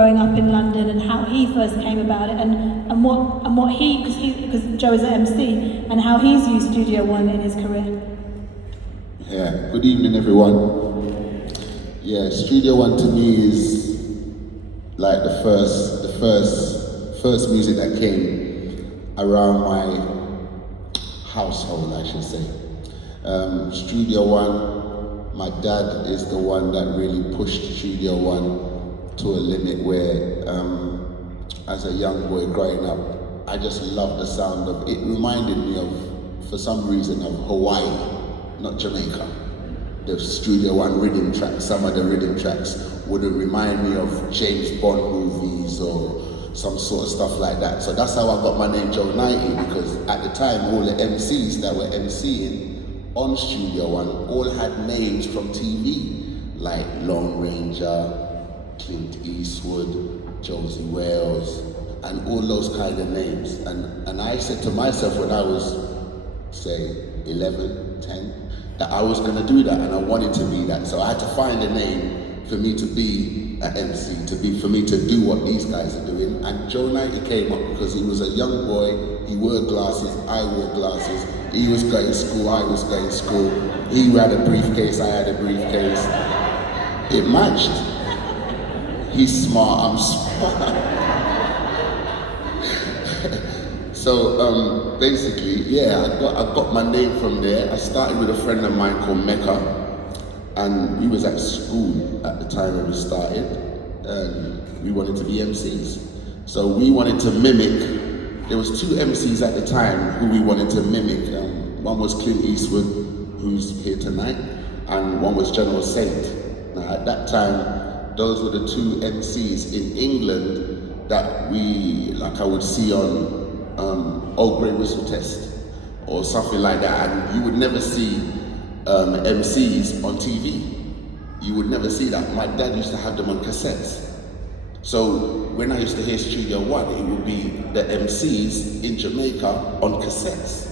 growing up in London and how he first came about it and what he, because Joe is an MC, and how he's used Studio One in his career. Yeah, good evening everyone. Yeah, Studio One to me is like the first music that came around my household, I should say. Studio One, my dad is the one that really pushed Studio One to a limit where, as a young boy growing up, I just loved the sound of it. Reminded me of, for some reason, of Hawaii, not Jamaica. The Studio One rhythm tracks, some of the rhythm tracks would remind me of James Bond movies or some sort of stuff like that. So that's how I got my name Joe 90, because at the time all the MCs that were MCing on Studio One all had names from TV, like Lone Ranger, Clint Eastwood, Josie Wales, and all those kind of names. And I said to myself when I was, say, 11, 10, that I was gonna do that and I wanted to be that. So I had to find a name for me to be an MC, for me to do what these guys are doing. And Joe 90 came up because he was a young boy, he wore glasses, I wore glasses, he was going to school, I was going to school, he had a briefcase, I had a briefcase. It matched. He's smart, I'm smart. So basically, yeah, I got my name from there. I started with a friend of mine called Mecca, and he was at school at the time when we started, and we wanted to be MCs. So we wanted to mimic, there was two MCs at the time who we wanted to mimic. One was Clint Eastwood, who's here tonight, and one was General Saint. Now at that time, those were the two MCs in England that we, like I would see on Old Grey Whistle Test or something like that, and you would never see MCs on TV. You would never see that. My dad used to have them on cassettes. So when I used to hear Studio One, it would be the MCs in Jamaica on cassettes.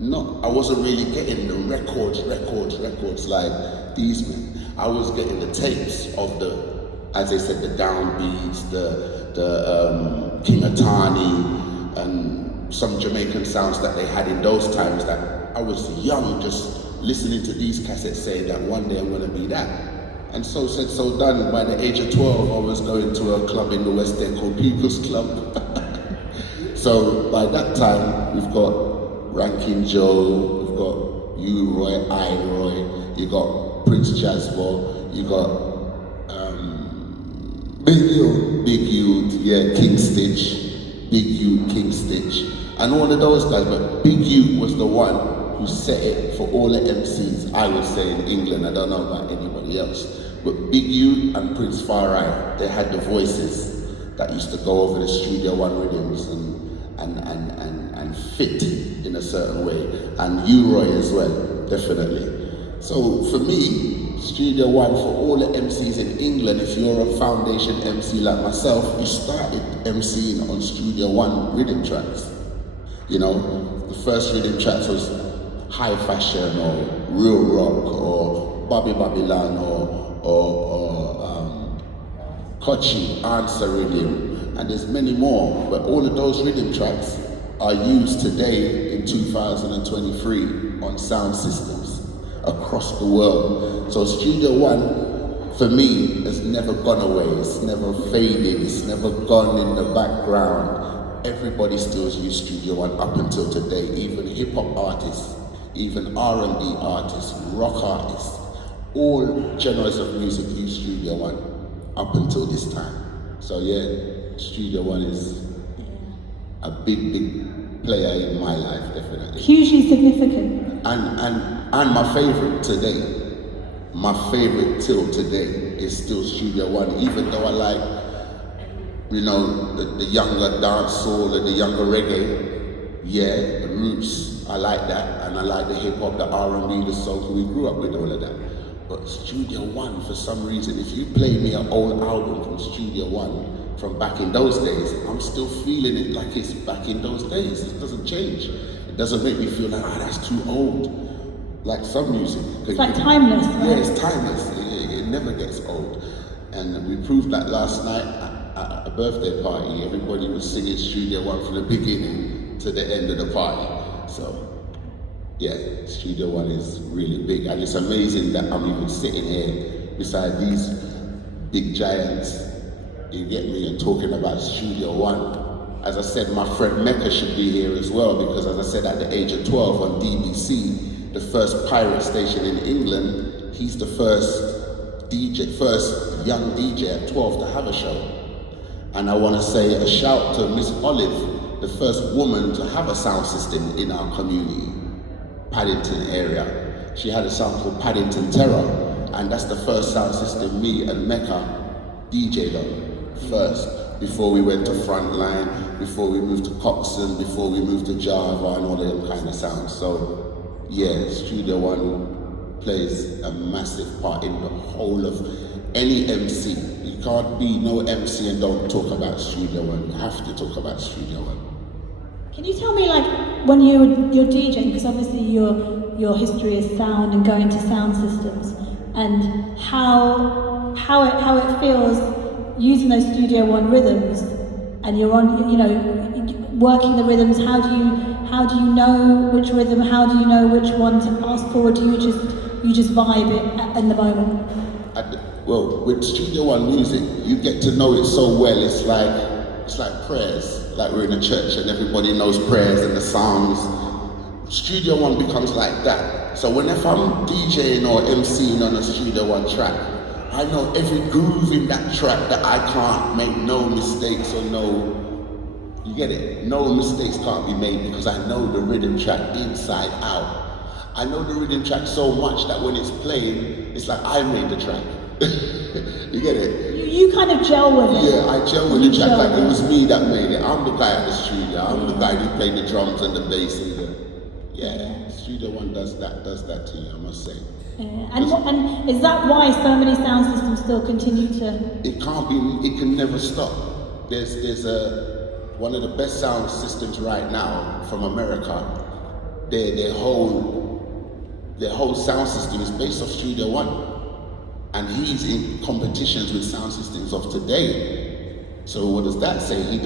I wasn't really getting the records like these men. I was getting the tapes of the, as they said, the downbeats, the King Atani, and some Jamaican sounds that they had in those times that I was young, just listening to these cassettes saying that one day I'm gonna be that. And so said, so done. By the age of 12, I was going to a club in the West End called People's Club. So by that time, we've got Ranking Joe, we've got you, Roy, I, Roy, you got Prince Jasbo, you got Big Youth, yeah, King Stitch, Big Youth, King Stitch, and all of those guys. But Big Youth was the one who set it for all the MCs, I would say, in England. I don't know about anybody else. But Big Youth and Prince Far-I, they had the voices that used to go over the Studio One rhythms and fit in a certain way. And U-Roy as well, definitely. So for me, Studio One, for all the MCs in England, if you're a foundation MC like myself, you started MCing on Studio One rhythm tracks. You know, the first rhythm tracks was High Fashion or Real Rock or Bobby Babylon or Kochi, Answer Rhythm, and there's many more. But all of those rhythm tracks are used today in 2023 on sound systems across the world. So Studio One, for me, has never gone away. It's never faded. It's never gone in the background. Everybody still uses Studio One up until today. Even hip-hop artists, even R&B artists, rock artists, all genres of music use Studio One up until this time. So yeah, Studio One is a big player in my life, definitely. Hugely significant. And my favorite today, my favorite till today is still Studio One, even though I like, you know, the younger dancehall and the younger reggae. Yeah, the roots, I like that, and I like the hip hop, the R&B, the soul. We grew up with all of that. But Studio One, for some reason, if you play me an old album from Studio One from back in those days, I'm still feeling it like it's back in those days. It doesn't change. It doesn't make me feel like, that's too old. Like some music. It's like timeless, right? Yeah, it's timeless. It never gets old. And we proved that last night at a birthday party, everybody was singing Studio One from the beginning to the end of the party. So, yeah, Studio One is really big, and it's amazing that I'm even sitting here beside these big giants, you get me, and talking about Studio One. As I said, my friend Mecca should be here as well, because as I said, at the age of 12 on DBC, the first pirate station in England, he's the first young DJ at 12 to have a show. And I want to say a shout to Miss Olive, the first woman to have a sound system in our community, Paddington area. She had a sound called Paddington Terror, and that's the first sound system me and Mecca DJ'd on first, before we went to Frontline, before we moved to Coxsone, before we moved to Java and all of them kind of sounds. So yeah, Studio One plays a massive part in the whole of any MC. You can't be no MC and don't talk about Studio One. You have to talk about Studio One. Can you tell me, like, when you're DJing, because obviously your history is sound and going to sound systems, and how it feels using those Studio One rhythms, and you're on, you know, working the rhythms. How do you know which rhythm? How do you know which one to ask for? Or do you just vibe it in the moment? Well, with Studio One music, you get to know it so well. It's like prayers. Like we're in a church and everybody knows prayers and the songs. Studio One becomes like that. So whenever I'm DJing or MCing on a Studio One track, I know every groove in that track that I can't make no mistakes or you get it? No mistakes can't be made, because I know the rhythm track inside out. I know the rhythm track so much that when it's playing, it's like I made the track. You get it? You kind of gel with it. Yeah, I gel with the track like it was me that made it. I'm the guy at the studio. I'm the guy who played the drums and the bass and Studio One does that to you, I must say. Yeah. And is that why so many sound systems still continue to? It can never stop. There's one of the best sound systems right now from America. Their whole sound system is based off Studio One. And he's in competitions with sound systems of today. So what does that say? He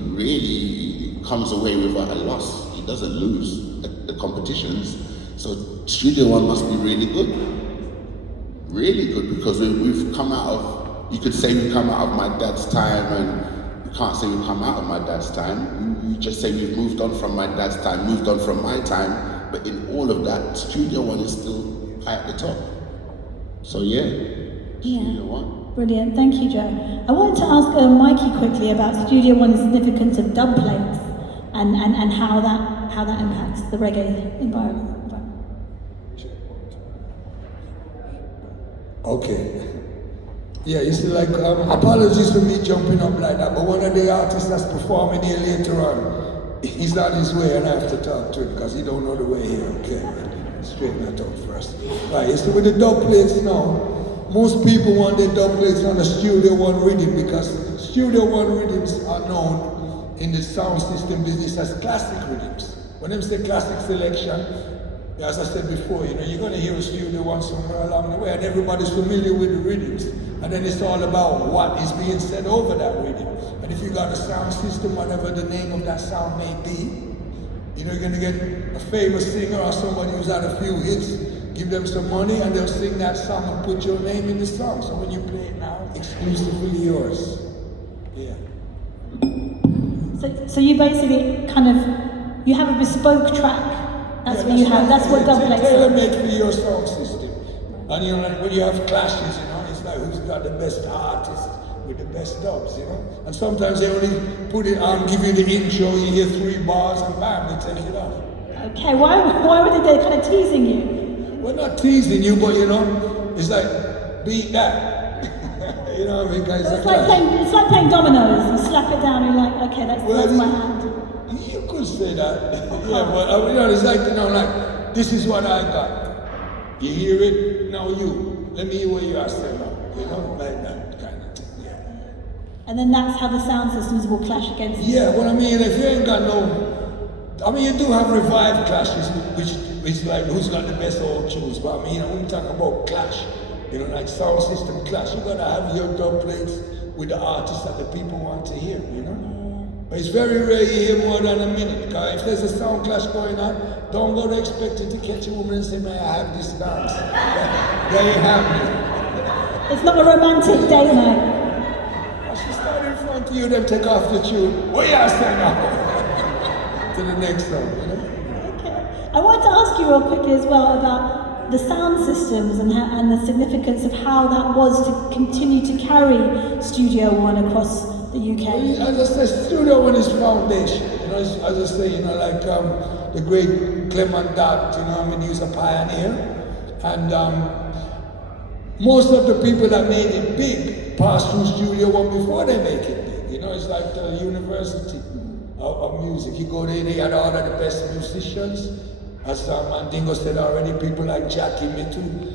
really comes away with a loss. He doesn't lose the competitions. So Studio One must be really good. Really good, because we've come out of, you could say we've come out of my dad's time, and you can't say we've come out of my dad's time. You just say we've moved on from my dad's time, moved on from my time, but in all of that, Studio One is still high at the top. So yeah, Studio One. Brilliant, thank you, Joe. I wanted to ask Mikey quickly about Studio One's significance of dub plates and how that impacts the reggae environment. Okay. Yeah, you see, like, apologies for me jumping up like that, but one of the artists that's performing here later on, he's on his way and I have to talk to him because he don't know the way here, okay? Straighten that out first. Right, you see, with the dub plates now, most people want their dub plates on the Studio One rhythm, because Studio One rhythms are known in the sound system business as classic rhythms. When they say classic selection, as I said before, you know, you're going to hear a Studio One somewhere along the way, and everybody's familiar with the rhythms. And then it's all about what is being said over that rhythm. And if you got a sound system, whatever the name of that sound may be, you know, you're going to get a famous singer or somebody who's had a few hits, give them some money, and they'll sing that song and put your name in the song. So when you play it now, exclusively yours. Yeah. So you basically you have a bespoke track. That's what you have. That's what dub plates are. Tailor-made for your sound system. And you know, like when you have clashes, you know, it's like who's got the best artist with the best dubs, you know. And sometimes they only put it on, give you the intro, you hear 3 bars, and bam, they take it off. Okay, why were they kind of teasing you? We're not teasing you, but you know, it's like beat that. You know what I mean, guys? It's like playing dominoes. You slap it down, and you're like, okay, that's my hand. You could say that. Yeah, but you know, it's like, you know, like, this is what I got. You hear it? Now you. Let me hear what you are saying now. You know, like that kind of thing, yeah. And then that's how the sound systems will clash against you. Yeah, well, I mean, if you ain't got no, I mean, you do have revived clashes, which like, who's got the best old tunes, but I mean, you know, when you talk about clash, you know, like sound system clash, you gotta have your dub plates with the artists that the people want to hear, you know? But it's very rare you hear more than a minute, because if there's a sound clash going on, don't go to expecting to catch a woman and say, may I have this dance? There you have it. It's not a romantic date night. I should start in front of you, then take off the tune. What you say now? To the next song, you know? Okay. I wanted to ask you real quickly as well about the sound systems and the significance of how that was to continue to carry Studio One across the UK. As I say, Studio One is foundation. You know, as I say, you know, like the great Clement Dot, you know, I mean, he was a pioneer. And most of the people that made it big passed through Studio One before they make it big. You know, it's like the university of music. You go there, they had all of the best musicians. As Mandingo said already, people like Jackie Mittu.